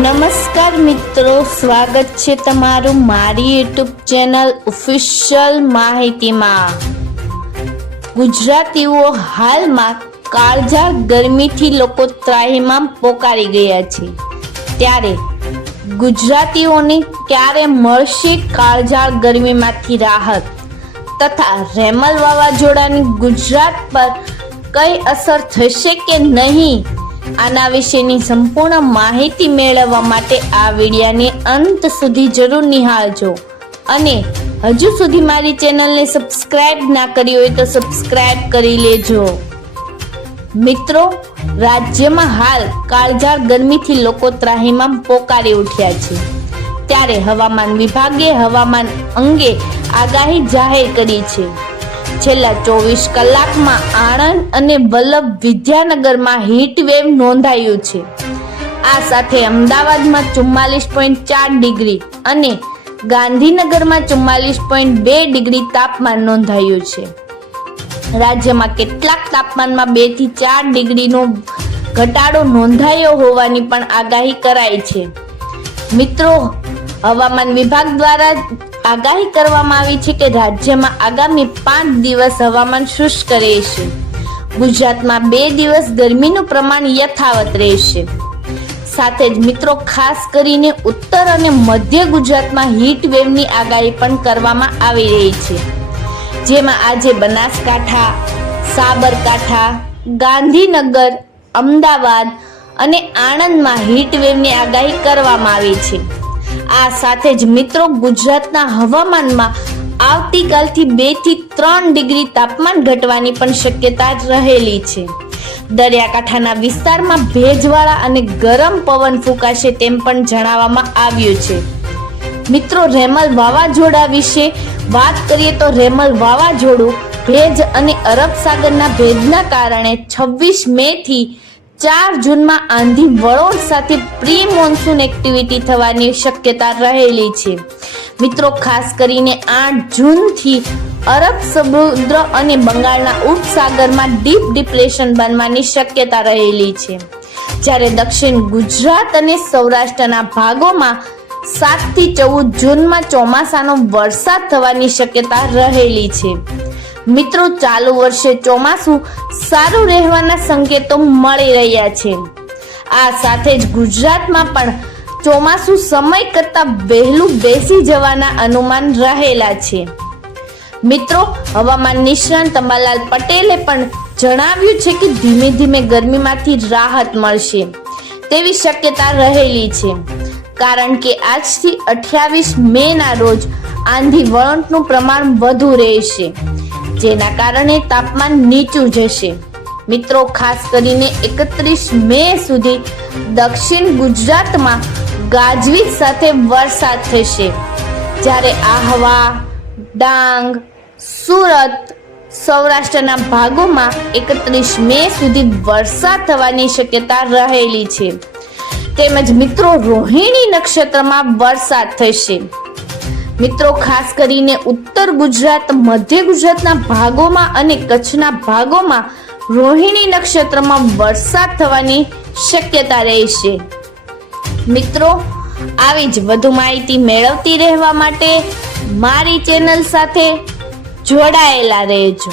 નમસ્કાર મિત્રો, સ્વાગત છે તમારું મારી યુટ્યુબ ચેનલ ઓફિશિયલ માહિતીમાં. ગુજરાતીઓ હાલમાં કાળજા ગરમીથી લોકો ત્રાહીમામ પોકારી ગયા છે. ત્યારે ગુજરાતીઓને ક્યારે મળશે કાળજાળ ગરમીમાંથી રાહત? તથા રેમલ વાવાઝોડાની ગુજરાત પર કઈ અસર થશે કે નહીં? આના વિશેની સંપૂર્ણ માહિતી મેળવવા માટે આ વિડિયાને અંત સુધી જરૂર નિહાળજો. અને હજુ સુધી મારી ચેનલને સબસ્ક્રાઇબ ના કરી હોય તો સબસ્ક્રાઇબ કરી લેજો. મિત્રો, રાજ્યમાં હાલ કાળઝાળ ગરમીથી લોકો ત્રાહીમાં પોકારી ઉઠ્યા છે. ત્યારે હવામાન વિભાગે હવામાન અંગે આગાહી જાહેર કરી છે. છેલ્લા ચોવીસ કલાકમાં આણંદ અને વલ્લભ વિદ્યાનગરમાં હીટવેવ નોંધાયું છે. આ સાથે અમદાવાદમાં ચુમ્માલીસ પોઈન્ટ ચાર ડિગ્રી અને ગાંધીનગરમાં ચુમ્માલીસ પોઈન્ટ બે ડિગ્રી તાપમાન નોંધાયું છે. રાજ્યમાં કેટલાક તાપમાનમાં બેથી ચાર ડિગ્રીનો ઘટાડો નોંધાયો હોવાની પણ આગાહી કરાઈ છે. મિત્રો, હવામાન વિભાગ દ્વારા આગાહી કરવામાં આવી છે કે રાજ્યમાં આગામી પાંચ દિવસ હવામાન શુષ્ક રહેશે. ગુજરાતમાં બે દિવસ ગરમીનું પ્રમાણ યથાવત રહેશે. સાથે જ મિત્રો, ખાસ કરીને ઉત્તર અને મધ્ય ગુજરાતમાં હીટ વેવની આગાહી પણ કરવામાં આવી રહી છે. જેમાં આજે બનાસકાંઠા, સાબરકાંઠા, ગાંધીનગર, અમદાવાદ અને આણંદમાં હીટ વેવની આગાહી કરવામાં આવી છે. આ સાથે જ મિત્રો ગુજરાતના હવામાનમાં આવતીકાલથી બેથી ત્રણ ડિગ્રી તાપમાન ઘટવાની પણ શક્યતા રહેલી છે. દરિયાકાંઠાના વિસ્તારમાં ભેજવાળા અને ગરમ પવન ફૂંકાશે તેમ પણ જણાવવામાં આવ્યું છે. મિત્રો, રેમલ વાવાઝોડા વિશે વાત કરીએ તો રેમલ વાવાઝોડું ભેજ અને અરબ સાગરના ભેજના કારણે છવ્વીસ મે થી ચાર જૂનમાં આંધી વળોળ સાથે પ્રી મોન્સૂન એક્ટિવિટી થવાની શક્યતા રહેલી છે. મિત્રો, ખાસ કરીને આઠ જૂનથી અરબ સમુદ્ર અને બંગાળના ઉપસાગરમાં ડીપ ડિપ્રેશન બનવાની શક્યતા રહેલી છે. જ્યારે દક્ષિણ ગુજરાત અને સૌરાષ્ટ્રના ભાગોમાં સાતથી ચૌદ જૂનમાં ચોમાસાનો વરસાદ થવાની શક્યતા રહેલી છે. મિત્રો, ચાલુ વર્ષે ચોમાસું સારું રહેવાના સંકેતો મળી રહ્યા છે. આ સાથે જ ગુજરાતમાં પણ ચોમાસું સમય કરતા વહેલું બેસી જવાના અનુમાન રહેલા છે. મિત્રો, હવામાન નિષ્ણાંત અંબાલાલ પટેલે પણ જણાવ્યું છે કે ધીમે ધીમે ગરમીમાંથી રાહત મળશે તેવી શક્યતા રહેલી છે. કારણ કે આજથી અઠ્યાવીસ મે ના રોજ આંધી વળંટનું પ્રમાણ વધુ રહેશે. જેના કારણે તાપમાન નીચું જશે. મિત્રો, ખાસ કરીને એકત્રીસ મે સુધી દક્ષિણ ગુજરાતમાં ગાજવીજ સાથે વરસાદ થશે. જ્યારે આહવા ડાંગ, સુરત, સૌરાષ્ટ્રના ભાગોમાં એકત્રીસ મે સુધી વરસાદ થવાની શક્યતા રહેલી છે. તેમજ મિત્રો, રોહિણી નક્ષત્રમાં વરસાદ થશે. મિત્રો, ખાસ કરીને ઉત્તર ગુજરાત, મધ્ય ગુજરાતના ભાગોમાં અને કચ્છના ભાગોમાં રોહિણી નક્ષત્રમાં વરસાદ થવાની શક્યતા રહેશે મિત્રો, આવી જ વધુ માહિતી મેળવતી રહેવા માટે મારી ચેનલ સાથે જોડાયેલા રહેજો.